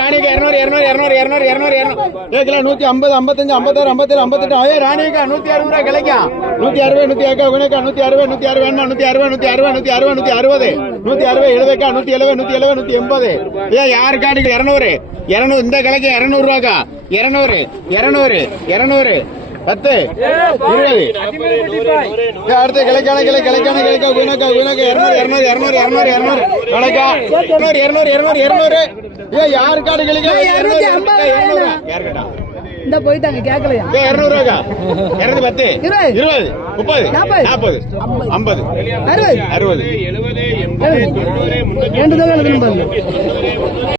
ராணிக்கு 200 150 55 56 57 58 ராணிக்கா 160 ரூபாய் கிடைக்கும் 160 யாரு காட்டுக்கு 200 இந்த கிளைக்கு 200 ரூபாய்க்கா 200 10 20 அடுத்த கிளைக்கான கிளைக்கான யாரு காடு கிளைக்க இந்த போயிட்டாங்க கேட்கலையா 200 ரூபாய்க்கா 210 20 30 40 50 60 70 80 2